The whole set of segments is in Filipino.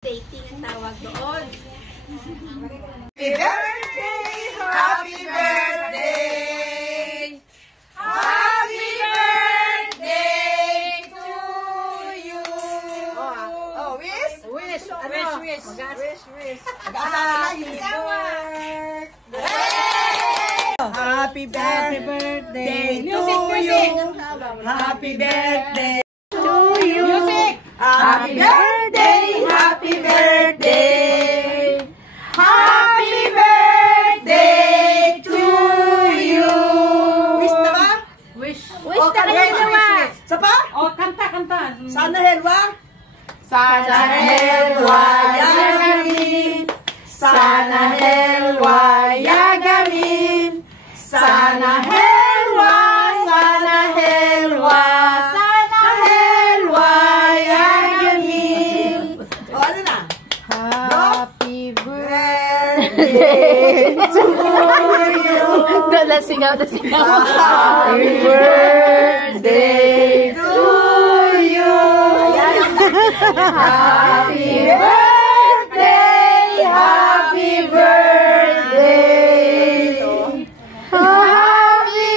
Dating ang tawag doon. Happy birthday! Happy birthday! Happy birthday to you! Oh, wish? Wish. Wish. Wish. Happy birthday to you! Happy birthday to you! Happy birthday! Happy birthday! Happy birthday to you! Wish na ba? Wish. Wish na kayo nawa! Sa pa? O, kanta. Sana helwa? Sana helwa yagamin! Sana helwa yagamin! Sana helwa! Sana helwa! Sana helwa yagamin! O, ano na? Happy birthday to you! Singaw. Happy birthday to you! Happy birthday! Happy birthday! Happy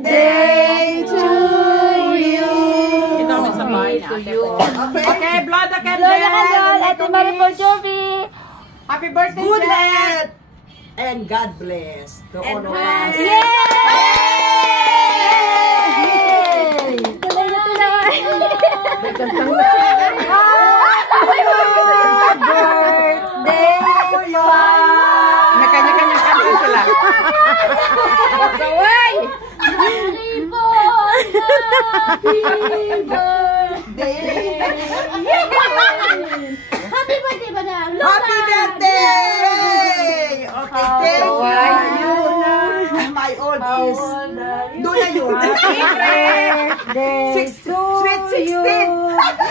birthday to you! Ito ang sabay to you. Okay, blow the candle. Ate Maripol Jovi. Happy birthday, good Jen. health and God bless to all of us. Yay! Tuloy na tuloy. May kanya-kanyang kanta sila. Kaway! Maripol! Happy birthday, madam! Happy birthday! Okay, thank you. My old is... Doon na yun. Sweet 16.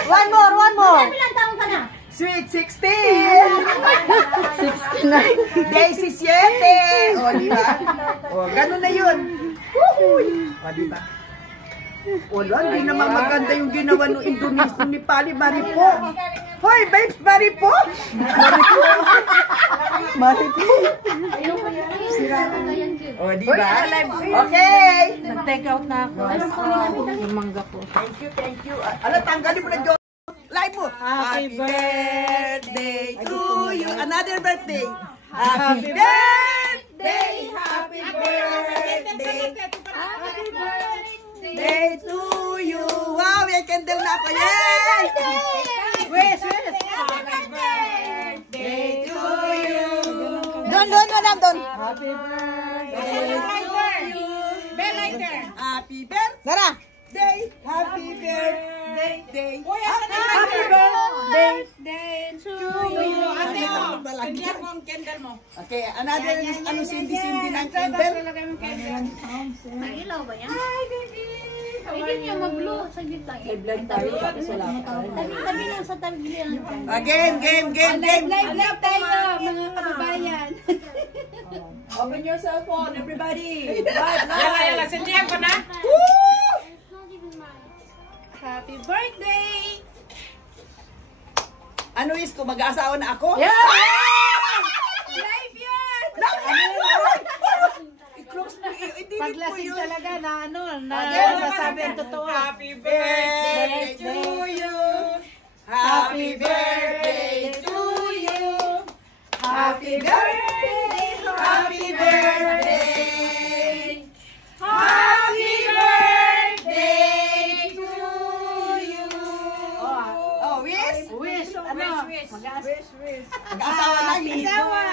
One more. Ilang taong ka na? Sweet 16. 69. Day 17. O, diba? O, ganun na yun. O, diba? Wala, hindi naman maganda yung ginawa ng Indonesia ni Pali Maripo. Hoy, babes, Maripo! Maripo! O, diba? Okay! Nag-take out na ako. Yung mangga po. Thank you. Ala, tanggalin mo na dyan. Live mo. Happy birthday to you. Another birthday. Happy birthday. Happy birthday. Happy birthday to you. Wow, may candle na ako. Yay! Wish. Happy birthday to you. Don, madam, don. Happy birthday to you. Happy birthday. Happy birthday. Happy birthday to you. Ate mo, bigyan ko ang candle mo. Okay, another sindi-sindi ng candle. Ang ilaw ba yan? Hi, baby! Pwede niyo mag-blow. Saglit lang. Vlog tayo tapos wala pa. Tabi lang sa tabi lang. Game. Live tayo, mga kababayan. Open your cell phone, everybody. Yala, sindihan ko na. Happy birthday! Ano is ko, mag-aasawa na ako? Yeah! Live yun! I-close mo, i-delete mo Paglasing yun. talaga na Yeah, nasasabi ang totoo. Happy birthday to you. Happy birthday to you. Happy birthday. Happy birthday. Happy birthday to you. Oh, wish? Wish. Ano? Wish. Mag-asawa na yun. Asawa.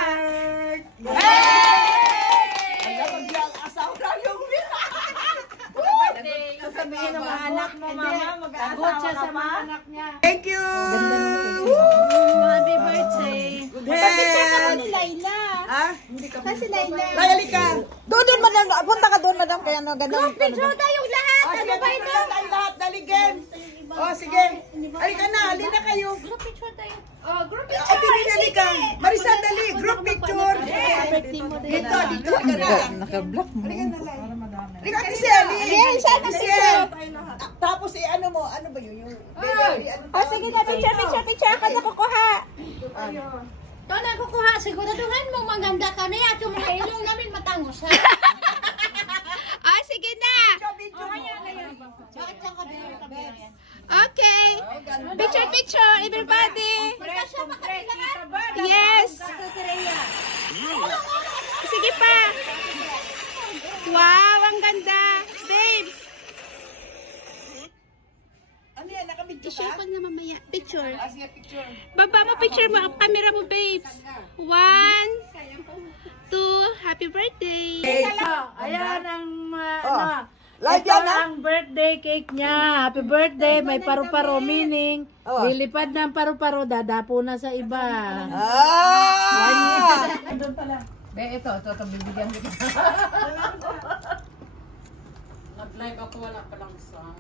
Hey! Alam mo, mag-asawa na yung wish. Sasabihin ng mga anak mo, mama, mag-aasawa siya sa mga anak niya. Thank you. Happy birthday! Good health. Laila! Ah, hindi ka. Kasi Laila! Layali ka. Doon, madam. Punta ka doon, madam. Kaya no, ganun. Picture tayong lahat! Oh, Ano sige, ba ito? tayo lahat. Daligin. Oh, sige. Halika na. Halika kayo. Group picture tayo. Group Oh, dali ka. Marisa, dali. Group picture. Birthday mo din. Dito. Halika na. Naka-block mo. Halika na lang. Ikaw, Tisel. Yes, Ate Tisel. Tapos, ano mo? Ano ba yun? Sige na, picture. Ako na kukuha. Ito na kukuha. Siguraduhan mo maganda kami at yung mga ilong namin matangos, ha? Sige na. Okay. Picture, everybody. Yes. Sige pa. Wow, ang ganda. Babes. Ano yan? Nakabidyo I-share ka? ko na mamaya. Picture. Sige, picture. Baba mo picture mo. Camera mo, babes. 1, 2, happy birthday. Ayan ang Live yan, ha? ang birthday cake niya. Happy birthday. May paru-paro meaning. Lilipad ng paru-paro. Dadapo na sa iba. Doon pala. Ito, bibigyan kita. Nag-live ako, wala palang song.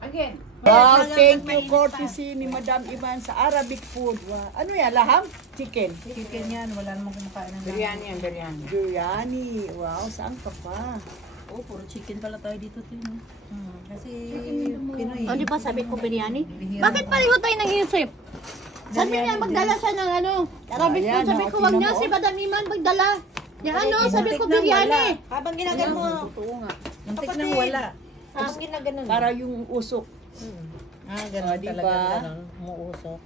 Again. Wow, thank you, courtesy ni Madam Ivan sa Arabic food. Wow. Ano yan, laham? Chicken. Chicken yan, wala namang kumakain ng biryani yan, biryani. Biryani. Wow, saan ka pa? Oh, puro chicken pala tayo dito, Tino. Kasi Pinoy. O, di ba sabi ko biryani? Bakit pareho tayo nang isip? Sabi niya, magdala siya ng ano. Sabi ko, wag niya si Madam Iman magdala. Yung ano, sabi ko biryani. Habang ginagano mo. Oo nga. Muntik nang wala. Habang ginagano. Para yung usok. Ganun diba? talaga. Ganun, umuusok.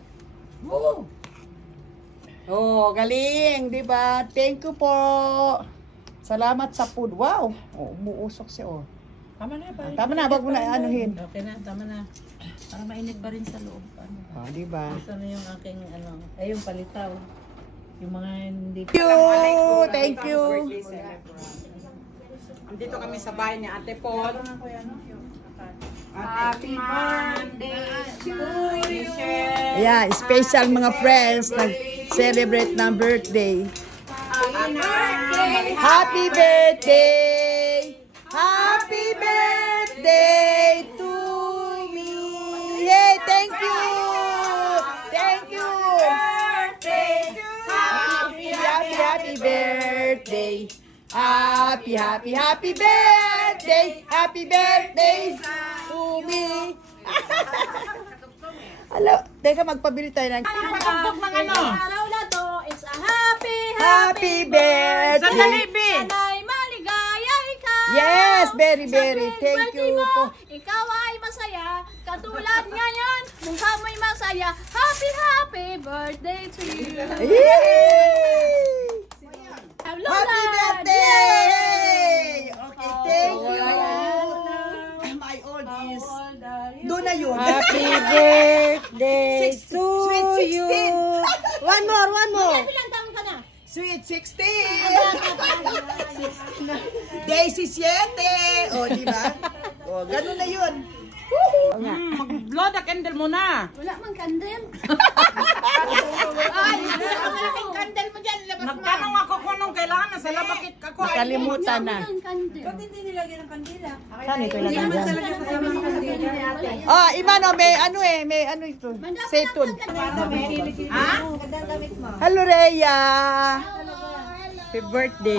Oh, galing, di ba? Thank you po. Salamat sa food. Wow. Oh, umuusok siya, oh. Tama na, pare. Tama na, wag mo na anuhin. Okay na, tama na. Para mainit pa rin sa loob. Ano? Oh, di ba? Gusto na yung aking ano, ay yung palitaw. Yung mga hindi Thank you. Thank you. Andito kami sa bahay ni Ate Paul. Happy birthday to you. Yeah, special mga friends nag-celebrate ng birthday. Happy birthday. Happy birthday to me. Yay, thank you. Thank you. Happy birthday. Happy birthday. Happy birthday to me. Hello, teka magpabili tayo ng Araw na to, it's a happy birthday. Sana'y maligaya ka. Yes, very. Thank you po. Ikaw ay masaya, katulad ngayon, mukha mo'y masaya. Happy birthday to you. Yay! Hello, Happy Dad. birthday! Okay, thank you. My old is... Doon na yun. Happy birthday to Sweet 16. you. One more. Ilang taon ka na? Sweet 16. Day 17. O, di ba? O, ganun na yun. Mag-blow the candle muna. Wala mang kandel. Malaking candle mo dyan. Labas mo. Nagtanong ako kung anong kailangan na sala bakit ako. Nakalimutan na. Ang kandel. Saan ito ilagay dyan? Ah, Imano, may ano ito. Seton. Hello, Rhea. Happy birthday.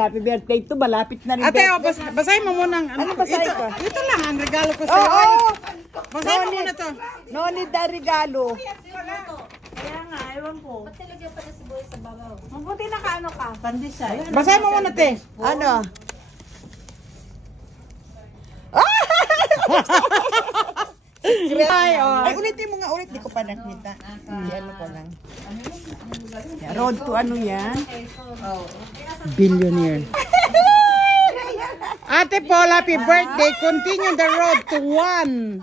Happy birthday. Ito, malapit na rin. Ate, basahin mo muna. Ano basahin ko? Ito lang ang regalo ko sa'yo. Oo. Basahin mo muna to. No need na regalo. Basahin mo muna, te. Ano? Ay, ulitin mo nga ulit. Di ko pa nakita. Ano ko lang. Road to ano yan? Billionaire. Ate Paul, happy birthday. Continue the road to 1.